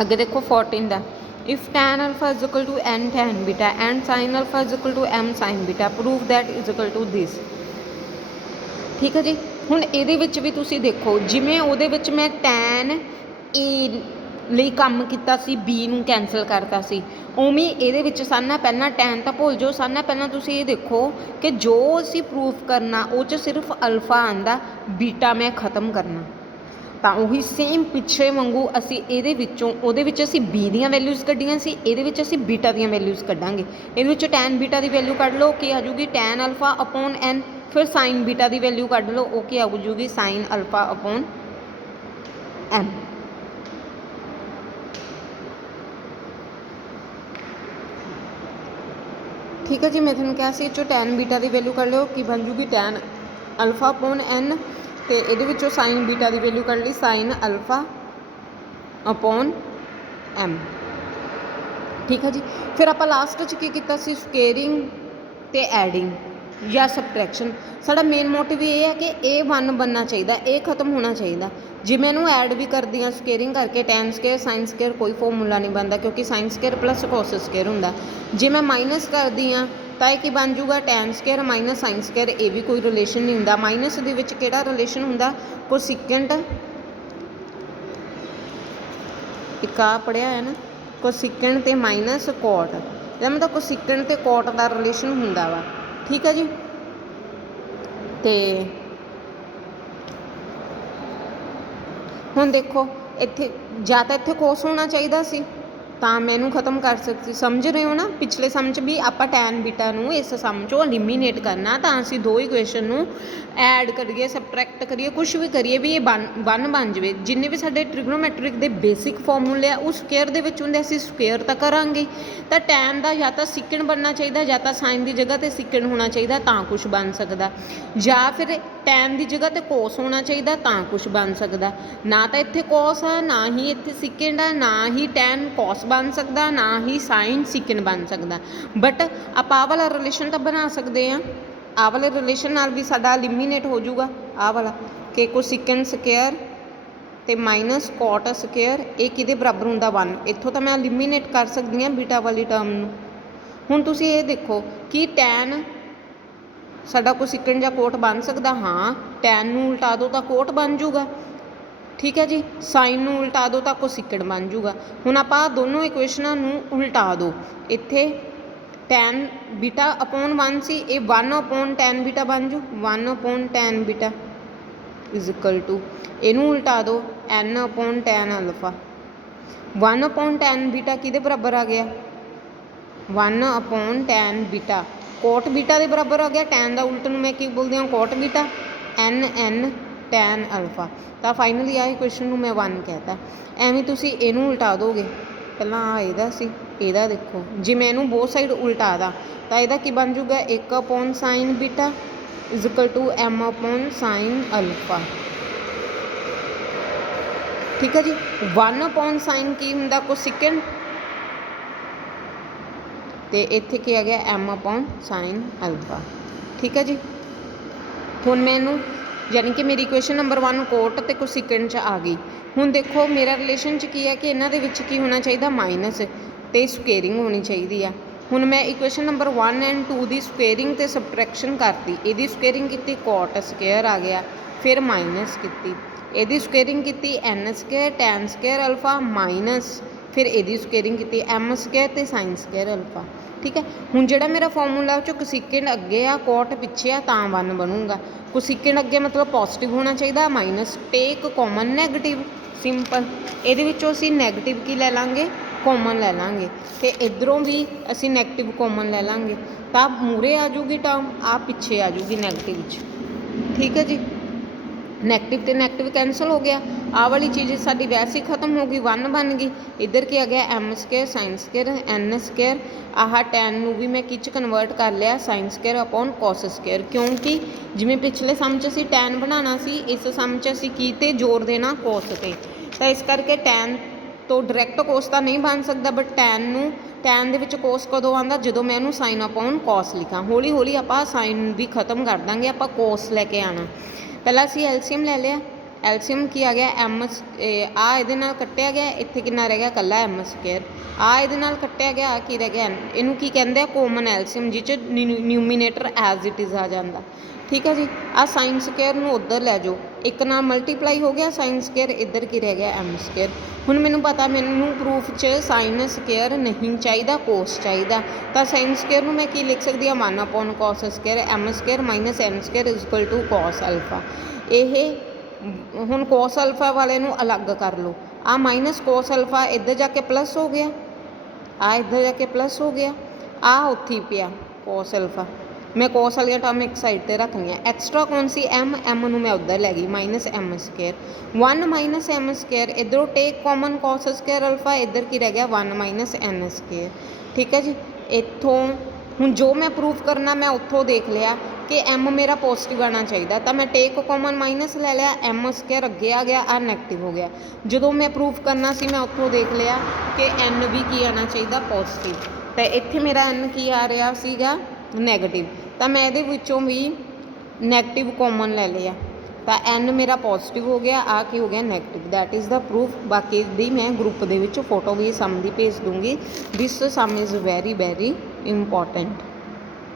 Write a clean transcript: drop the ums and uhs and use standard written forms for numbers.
ਅੱਗੇ ਦੇਖੋ 14 ਦਾ, if tan alpha is equal to n tan beta and sin alpha is equal to m sin beta prove that is equal to this। ਠੀਕ ਹੈ ਜੀ। ਹੁਣ ਇਹਦੇ ਵਿੱਚ ਵੀ ਤੁਸੀਂ ਦੇਖੋ, ਜਿਵੇਂ ਉਹਦੇ ਵਿੱਚ ਮੈਂ tan a ਲਈ ਕੰਮ ਕੀਤਾ ਸੀ, b ਨੂੰ ਕੈਂਸਲ ਕਰਤਾ ਸੀ, ਉਵੇਂ ਇਹਦੇ ਵਿੱਚ ਸਾਰਿਆਂ ਨਾਲੋਂ ਪਹਿਲਾਂ tan ਤਾਂ ਭੁੱਲ ਜਾਓ, ਸਾਰਿਆਂ ਨਾਲੋਂ ਪਹਿਲਾਂ ਤੁਸੀਂ ਇਹ ਦੇਖੋ ਕਿ ਜੋ ਅਸੀਂ ਪ੍ਰੂਫ ਕਰਨਾ ਉਹ 'ਚ ਸਿਰਫ ਅਲਫਾ ਆਉਂਦਾ, ਬੀਟਾ ਮੈਂ ਖ਼ਤਮ ਕਰਨਾ। ਤਾਂ ਉਹੀ ਸੇਮ ਪਿੱਛੇ ਵਾਂਗੂ ਅਸੀਂ ਇਹਦੇ ਵਿੱਚੋਂ, ਉਹਦੇ ਵਿੱਚ ਅਸੀਂ ਬੀ ਦੀਆਂ ਵੈਲਿਊਜ਼ ਕੱਢੀਆਂ ਸੀ, ਇਹਦੇ ਵਿੱਚ ਅਸੀਂ ਬੀਟਾ ਦੀਆਂ ਵੈਲਿਊਜ਼ ਕੱਢਾਂਗੇ। ਇਹਦੇ ਵਿੱਚ ਟੈਨ ਬੀਟਾ ਦੀ ਵੈਲਿਊ ਕੱਢ ਲਓ, ਕੀ ਆ ਜੂਗੀ ਟੈਨ ਅਲਫਾ ਅਪੋਨ ਐਨ। ਫਿਰ ਸਾਈਨ ਬੀਟਾ ਦੀ ਵੈਲਿਊ ਕੱਢ ਲਓ, ਉਹ ਕੀ ਆ ਜੂਗੀ ਸਾਈਨ ਅਲਫਾ ਅਪੋਨ ਐਨ। ਠੀਕ ਹੈ ਜੀ। ਮੈਂ ਤੁਹਾਨੂੰ ਕਿਹਾ ਸੀ ਇਹ 'ਚੋਂ ਟੈਨ ਬੀਟਾ ਦੀ ਵੈਲਿਊ ਕੱਢ ਲਿਓ, ਕੀ ਬਣ ਜੂਗੀ ਟੈਨ ਅਲਫਾ ਅਪੋਨ ਐਨ, ਅਤੇ ਇਹਦੇ ਵਿੱਚੋਂ ਸਾਈਨ ਬੀਟਾ ਦੀ ਵੈਲਿਊ ਕੱਢ ਲਈ ਸਾਈਨ ਅਲਫਾ ਅਪੋਨ ਐਮ। ਠੀਕ ਹੈ ਜੀ। ਫਿਰ ਆਪਾਂ ਲਾਸਟ 'ਚ ਕੀ ਕੀਤਾ ਸੀ, ਸਕੇਅਰਿੰਗ ਅਤੇ ਐਡਿੰਗ ਜਾਂ ਸਬਟਰੈਕਸ਼ਨ। ਸਾਡਾ ਮੇਨ ਮੋਟਿਵ ਇਹ ਹੈ ਕਿ ਇਹ 1 ਬਣਨਾ ਚਾਹੀਦਾ, ਇਹ ਖਤਮ ਹੋਣਾ ਚਾਹੀਦਾ। ਜੇ ਮੈਂ ਇਹਨੂੰ ਐਡ ਵੀ ਕਰਦੀ ਹਾਂ ਸਕੇਅਰਿੰਗ ਕਰਕੇ, ਟੈਨ ਸਕੇਅਰ ਸਾਈਨ ਸਕੇਅਰ ਕੋਈ ਫੋਰਮੂਲਾ ਨਹੀਂ ਬਣਦਾ, ਕਿਉਂਕਿ ਸਾਈਨ ਸਕੇਅਰ ਪਲੱਸ ਕੋਸ ਸਕੇਅਰ ਹੁੰਦਾ। ਜੇ ਮੈਂ ਮਾਈਨਸ ਕਰਦੀ ਹਾਂ ਤਾਂ ਇਹ ਕੀ ਬਣ ਜੂਗਾ, ten square minus sign square, ਇਹ ਵੀ ਕੋਈ ਰਿਲੇਸ਼ਨ ਨਹੀਂ ਹੁੰਦਾ। ਮਾਈਨਸ ਦੇ ਵਿੱਚ ਕਿਹੜਾ ਰਿਲੇਸ਼ਨ ਹੁੰਦਾ, ਕੋਸਿਕੈਂਟ, ਇੱਕ ਆ ਪੜ੍ਹਿਆ ਹੈ ਨਾ, ਕੋਸਿਕੈਂਟ ਅਤੇ ਮਾਈਨਸ ਕੋਟ, ਇਹਦਾ ਮਤਲਬ ਕੋਸਿਕੈਂਟ ਅਤੇ ਕੋਟ ਦਾ ਰਿਲੇਸ਼ਨ ਹੁੰਦਾ ਵਾ। ਠੀਕ ਹੈ ਜੀ। ਅਤੇ ਹੁਣ ਦੇਖੋ ਇੱਥੇ ਜਾਂ ਤਾਂ ਇੱਥੇ ਕੋਸ ਹੋਣਾ ਚਾਹੀਦਾ ਸੀ, ਤਾਂ ਮੈਂ ਇਹਨੂੰ ਖ਼ਤਮ ਕਰ ਸਕਦੀ। ਸਮਝ ਰਹੇ ਹੋ ਨਾ, ਪਿਛਲੇ ਸਮ 'ਚ ਵੀ ਆਪਾਂ ਟੈਨ ਬੀਟਾ ਨੂੰ ਇਸ ਸਮ 'ਚੋਂ ਐਲੀਮੀਨੇਟ ਕਰਨਾ, ਤਾਂ ਅਸੀਂ ਦੋ ਇਕੁਏਸ਼ਨ ਨੂੰ ਐਡ ਕਰੀਏ, ਸਬਟਰੈਕਟ ਕਰੀਏ, ਕੁਛ ਵੀ ਕਰੀਏ ਵੀ ਇਹ ਵਨ ਬਣ ਜਾਵੇ। ਜਿੰਨੇ ਵੀ ਸਾਡੇ ਟ੍ਰਿਗਨੋਮੈਟ੍ਰਿਕ ਦੇ ਬੇਸਿਕ ਫਾਰਮੂਲੇ ਆ ਉਹ ਸਕੇਅਰ ਦੇ ਵਿੱਚ ਹੁੰਦੇ, ਅਸੀਂ ਸਕੇਅਰ ਤਾਂ ਕਰਾਂਗੇ। ਤਾਂ ਟੈਨ ਦਾ ਜਾਂ ਤਾਂ ਸਿਕਣ ਬਣਨਾ ਚਾਹੀਦਾ, ਜਾਂ ਤਾਂ ਸਾਈਨ ਦੀ ਜਗ੍ਹਾ 'ਤੇ ਸਿਕਣ ਹੋਣਾ ਚਾਹੀਦਾ, ਤਾਂ ਕੁਛ ਬਣ ਸਕਦਾ। ਜਾਂ ਫਿਰ ਟੈਨ ਦੀ ਜਗ੍ਹਾ 'ਤੇ ਕੋਸ ਹੋਣਾ ਚਾਹੀਦਾ, ਤਾਂ ਕੁਛ ਬਣ ਸਕਦਾ। ਨਾ ਤਾਂ ਇੱਥੇ ਕੋਸ ਆ, ਨਾ ਹੀ ਇੱਥੇ ਸਿਕੰਡ ਆ, ਨਾ ਹੀ ਟੈਨ ਕੋਸ ਬਣ ਸਕਦਾ, ਨਾ ਹੀ ਸਾਈਨ ਸਿਕਨ ਬਣ ਸਕਦਾ। ਬਟ ਆਪਾਂ ਆਹ ਵਾਲਾ ਰਿਲੇਸ਼ਨ ਤਾਂ ਬਣਾ ਸਕਦੇ ਹਾਂ। ਆਹ ਵਾਲੇ ਰਿਲੇਸ਼ਨ ਨਾਲ ਵੀ ਸਾਡਾ ਐਲੀਮੀਨੇਟ ਹੋ ਜਾਊਗਾ ਆਹ ਵਾਲਾ, ਕਿ ਕੋਸਿਕਨ ਸਕੇਅਰ ਅਤੇ ਮਾਈਨਸ ਕੋਟ ਸਕੇਅਰ, ਇਹ ਕਿਹਦੇ ਬਰਾਬਰ ਹੁੰਦਾ 1। ਇੱਥੋਂ ਤਾਂ ਮੈਂ ਐਲੀਮੀਨੇਟ ਕਰ ਸਕਦੀ ਹਾਂ ਬੀਟਾ ਵਾਲੀ ਟਰਮ ਨੂੰ। ਹੁਣ ਤੁਸੀਂ ਇਹ ਦੇਖੋ ਕਿ ਟੈਨ ਸਾਡਾ ਕੋਸਿਕਨ ਜਾਂ ਕੋਟ ਬਣ ਸਕਦਾ, ਹਾਂ। ਟੈਨ ਨੂੰ ਉਲਟਾ ਦਿਓ ਤਾਂ ਕੋਟ ਬਣ ਜੂਗਾ। ਠੀਕ ਹੈ ਜੀ। ਸਾਈਨ ਨੂੰ ਉਲਟਾ ਦਿਓ ਤਾਂ ਕੋਸਿਕਨ ਬਣ ਜੂਗਾ। ਹੁਣ ਆਪਾਂ ਦੋਨੋਂ ਇਕੁਏਸ਼ਨਾਂ ਨੂੰ ਉਲਟਾ ਦਿਓ, ਇੱਥੇ ਟੈਨ ਬੀਟਾ ਅਪੋਨ 1 ਸੀ, ਇਹ 1 ਅਪੋਨ ਟੈਨ ਬੀਟਾ ਬਣ ਜੂ, 1 upon tan beta is equal to, ਇਹਨੂੰ ਉਲਟਾ ਦਿਓ N upon tan alpha. 1 upon tan beta ਕਿਹਦੇ ਬਰਾਬਰ ਆ ਗਿਆ, 1 ਅਪੋਨ ਟੈਨ ਬੀਟਾ, ਕੋਟ ਬੀਟਾ ਦੇ ਬਰਾਬਰ ਆ ਗਿਆ। ਟੈਨ ਦਾ ਉਲਟ ਨੂੰ ਮੈਂ ਕੀ ਬੋਲਦੀ ਹਾਂ, ਕੋਟ ਬੀਟਾ, ਐਨ ਟੈਨ ਅਲਫਾ। ਤਾਂ ਫਾਈਨਲੀ ਆਹ ਇਕੁਏਸ਼ਨ ਨੂੰ ਮੈਂ 1 ਕਹਿਤਾ। ਐਵੇਂ ਤੁਸੀਂ ਇਹਨੂੰ ਉਲਟਾ ਦੋਗੇ, ਪਹਿਲਾਂ ਆ ਇਹਦਾ ਸੀ, ਇਹਦਾ ਦੇਖੋ ਜੇ ਮੈਂ ਇਹਨੂੰ ਬੋਥ ਸਾਈਡ ਉਲਟਾ ਦਾਂ ਤਾਂ ਇਹਦਾ ਕੀ ਬਣ ਜੂਗਾ, 1 upon sine beta is equal to M upon sine alpha. ਠੀਕ ਹੈ ਜੀ। 1 ਅਪੋਨ ਸਾਈਨ ਕੀ ਹੁੰਦਾ, ਕੋਸਿਕਨ, ਅਤੇ ਇੱਥੇ ਕੀ ਆ ਗਿਆ ਐਮ ਅਪੋਨ ਸਾਈਨ ਅਲਫਾ। ਠੀਕ ਹੈ ਜੀ। ਹੁਣ ਮੈਨੂੰ ਯਾਨੀ ਕਿ ਮੇਰੀ ਇਕੁਏਸ਼ਨ ਨੰਬਰ 1 ਕੋਟ ਅਤੇ ਕੋਸਿਕਨ 'ਚ ਆ ਗਈ। ਹੁਣ ਦੇਖੋ ਮੇਰਾ ਰਿਲੇਸ਼ਨ 'ਚ ਕੀ ਹੈ ਕਿ ਇਹਨਾਂ ਦੇ ਵਿੱਚ ਕੀ ਹੋਣਾ ਚਾਹੀਦਾ, ਮਾਈਨਸ ਅਤੇ ਸਕੁਏਰਿੰਗ ਹੋਣੀ ਚਾਹੀਦੀ ਆ। ਹੁਣ ਮੈਂ ਇਕੁਏਸ਼ਨ ਨੰਬਰ 1 ਐਂਡ 2 ਦੀ ਸਕੁਏਰਿੰਗ ਅਤੇ ਸਬਟਰੈਕਸ਼ਨ ਕਰਤੀ। ਇਹਦੀ ਸਕੁਏਰਿੰਗ ਕੀਤੀ, ਕੋਟ ਸਕੁਏਅਰ ਆ ਗਿਆ, ਫਿਰ ਮਾਈਨਸ ਕੀਤੀ, ਇਹਦੀ ਸਕੁਏਰਿੰਗ ਕੀਤੀ, N square tan square alpha minus, ਫਿਰ ਇਹਦੀ ਸਕੁਏਰਿੰਗ ਕੀਤੀ, ਐਮ ਸਕੁਏਅਰ ਅਤੇ ਸਾਈਨ ਸਕੁਏਅਰ ਅਲਫਾ। ਠੀਕ ਹੈ। ਹੁਣ ਜਿਹੜਾ ਮੇਰਾ ਫਾਰਮੂਲਾ ਉਹ 'ਚੋਂ ਕੋਸਿਕਨ ਅੱਗੇ ਆ, ਕੋਟ ਪਿੱਛੇ ਆ, ਤਾਂ 1 ਬਣੂਗਾ। ਕੋਸਿਕਨ ਅੱਗੇ ਮਤਲਬ ਪੋਜ਼ੀਟਿਵ ਹੋਣਾ ਚਾਹੀਦਾ, ਮਾਈਨਸ, ਟੇਕ ਕਾਮਨ ਨੈਗੇਟਿਵ, ਸਿੰਪਲ। ਇਹਦੇ ਵਿੱਚੋਂ ਅਸੀਂ ਨੈਗੇਟਿਵ ਕੀ ਲੈ ਲਾਂਗੇ, ਕਾਮਨ ਲੈ ਲਾਂਗੇ, ਅਤੇ ਇੱਧਰੋਂ ਵੀ ਅਸੀਂ ਨੈਗੇਟਿਵ ਕਾਮਨ ਲੈ ਲਾਂਗੇ, ਤਾਂ ਮੂਹਰੇ ਆ ਜੂਗੀ ਟਰਮ, ਆਹ ਪਿੱਛੇ ਆ ਜੂਗੀ ਨੈਗੇਟਿਵ 'ਚ। ਠੀਕ ਹੈ ਜੀ। ਨੈਗੇਟਿਵ ਅਤੇ ਨੈਗੇਟਿਵ ਕੈਂਸਲ ਹੋ ਗਿਆ, ਆਹ ਵਾਲੀ ਚੀਜ਼ ਸਾਡੀ ਵੈਸੇ ਹੀ ਖਤਮ ਹੋ ਗਈ, 1 ਬਣ ਗਈ। ਇੱਧਰ ਕੀ ਆ ਗਿਆ, ਐਮ ਸਕੁਏਅਰ ਸਾਈਨ ਸਕੁਏਅਰ ਐਨ ਸਕੁਏਅਰ, ਆਹ ਟੈਨ ਨੂੰ ਵੀ ਮੈਂ ਕਿਹ ਕਨਵਰਟ ਕਰ ਲਿਆ, ਸਾਈਨ ਸਕੁਏਅਰ ਅਪੋਨ ਕੋਸ ਸਕੁਏਅਰ, ਕਿਉਂਕਿ ਜਿਵੇਂ ਪਿਛਲੇ ਸਮ 'ਚ ਅਸੀਂ ਟੈਨ ਬਣਾਉਣਾ ਸੀ, ਇਸ ਸਮ 'ਚ ਅਸੀਂ ਕੀ 'ਤੇ ਜ਼ੋਰ ਦੇਣਾ, ਕੋਸ 'ਤੇ। ਤਾਂ ਇਸ ਕਰਕੇ ਟੈਨ ਤੋਂ ਡਾਇਰੈਕਟ ਕੋਸ ਤਾਂ ਨਹੀਂ ਬਣ ਸਕਦਾ, ਬਟ ਟੈਨ ਦੇ ਵਿੱਚ ਕੋਸ ਕਦੋਂ ਆਉਂਦਾ, ਜਦੋਂ ਮੈਂ ਇਹਨੂੰ ਸਾਈਨ ਅਪੋਨ ਕੋਸ ਲਿਖਾਂ। ਹੌਲੀ ਹੌਲੀ ਆਪਾਂ ਸਾਈਨ ਵੀ ਖਤਮ ਕਰ ਦਾਂਗੇ, ਆਪਾਂ ਕੋਸ ਲੈ ਕੇ ਆਉਣਾ। ਪਹਿਲਾਂ ਅਸੀਂ ਐਲਸੀਐਮ ਲੈ ਲਿਆ, ਐਲਸੀਅਮ ਕੀ ਆ ਗਿਆ ਐਮ ਆ ਇਹਦੇ ਨਾਲ ਕੱਟਿਆ ਗਿਆ, ਇੱਥੇ ਕਿੰਨਾ ਰਹਿ ਗਿਆ ਇਕੱਲਾ ਐਮ ਸਕੇਅਰ, ਆ ਇਹਦੇ ਨਾਲ ਕੱਟਿਆ ਗਿਆ, ਆ ਕੀ ਰਹਿ ਗਿਆ ਇਹਨੂੰ ਕੀ ਕਹਿੰਦੇ ਆ ਕੋਮਨ ਐਲਸੀਅਮ, ਜਿਹ 'ਚ ਨਿਊਮੀਨੇਟਰ ਐਜ਼ ਇਟ ਇਜ਼ ਆ ਜਾਂਦਾ। ਠੀਕ ਹੈ ਜੀ। ਆ ਸਾਈਨ ਸਕੇਅਰ ਨੂੰ ਉੱਧਰ ਲੈ ਜਾਓ, ਇੱਕ ਨਾਲ ਮਲਟੀਪਲਾਈ ਹੋ ਗਿਆ ਸਾਈਨ ਸਕੇਅਰ, ਇੱਧਰ ਕੀ ਰਹਿ ਗਿਆ ਐਮ ਸਕੇਅਰ। ਹੁਣ ਮੈਨੂੰ ਪਤਾ ਮੈਨੂੰ ਪ੍ਰੂਫ 'ਚ ਸਾਈਨ ਸਕੇਅਰ ਨਹੀਂ ਚਾਹੀਦਾ, ਕੋਸ ਚਾਹੀਦਾ, ਤਾਂ ਸਾਈਨ ਸਕੇਅਰ ਨੂੰ ਮੈਂ ਕੀ ਲਿਖ ਸਕਦੀ ਹਾਂ 1 cos square M square minus M square is equal to cos alpha. ਇਹ ਹੁਣ ਕੋਸ ਅਲਫਾ ਵਾਲੇ ਨੂੰ ਅਲੱਗ ਕਰ ਲਓ, ਆ ਮਾਈਨਸ ਕੋਸ ਅਲਫਾ ਇੱਧਰ ਜਾ ਕੇ ਪਲੱਸ ਹੋ ਗਿਆ, ਆ ਇੱਧਰ ਜਾ ਕੇ ਪਲੱਸ ਹੋ ਗਿਆ, ਆ ਉੱਥੇ ਹੀ ਪਿਆ ਕੋਸ ਅਲਫਾ। ਮੈਂ ਕੋਸ ਵਾਲੀਆਂ ਟਰਮ ਇੱਕ ਸਾਈਡ 'ਤੇ ਰੱਖਣੀ ਹੈ, ਐਕਸਟਰਾ ਕੌਣ ਸੀ ਐਮ ਨੂੰ ਮੈਂ ਉੱਧਰ ਲੈ ਗਈ minus M square, 1 minus M square, ਇੱਧਰੋਂ ਟੇਕ ਕਾਮਨ ਕੋਸ ਸਕੇਅਰ ਅਲਫਾ, ਇੱਧਰ ਕੀ ਰਹਿ ਗਿਆ 1 ਮਾਈਨਸ ਐਨ ਸਕੇਅਰ। ਠੀਕ ਹੈ ਜੀ। ਇੱਥੋਂ ਹੁਣ ਜੋ ਮੈਂ ਪ੍ਰੂਫ ਕਰਨਾ ਮੈਂ ਉੱਥੋਂ ਦੇਖ ਲਿਆ ਕਿ ਐਮ ਮੇਰਾ ਪੋਜ਼ੀਟਿਵ ਆਉਣਾ ਚਾਹੀਦਾ, ਤਾਂ ਮੈਂ ਟੇਕ ਕਾਮਨ ਮਾਈਨਸ ਲੈ ਲਿਆ, ਐਮ ਸਕੇਅਰ ਅੱਗੇ ਆ ਗਿਆ, ਆ ਨੈਗੇਟਿਵ ਹੋ ਗਿਆ। ਜਦੋਂ ਮੈਂ ਪ੍ਰੂਫ ਕਰਨਾ ਸੀ ਮੈਂ ਉੱਥੋਂ ਦੇਖ ਲਿਆ ਕਿ ਐਨ ਵੀ ਕੀ ਆਉਣਾ ਚਾਹੀਦਾ ਪੋਜ਼ੀਟਿਵ, ਤਾਂ ਇੱਥੇ ਮੇਰਾ ਐਨ ਕੀ ਆ ਰਿਹਾ ਸੀਗਾ ਨੈਗੇਟਿਵ, ਤਾਂ ਮੈਂ ਇਹਦੇ ਵਿੱਚੋਂ ਵੀ ਨੈਗੇਟਿਵ ਕਾਮਨ ਲੈ ਲਿਆ, ਤਾਂ ਐਨ ਮੇਰਾ ਪੋਜ਼ੀਟਿਵ ਹੋ ਗਿਆ, ਆ ਕੀ ਹੋ ਗਿਆ negative. That is the proof. ਬਾਕੀ ਦੀ ਮੈਂ ਗਰੁੱਪ ਦੇ ਵਿੱਚ ਫੋਟੋ ਵੀ ਸਮ ਦੀ ਭੇਜ ਦੂੰਗੀ। ਦਿਸ ਸਮ ਇਜ਼ ਵੈਰੀ ਵੈਰੀ ਇੰਪੋਰਟੈਂਟ।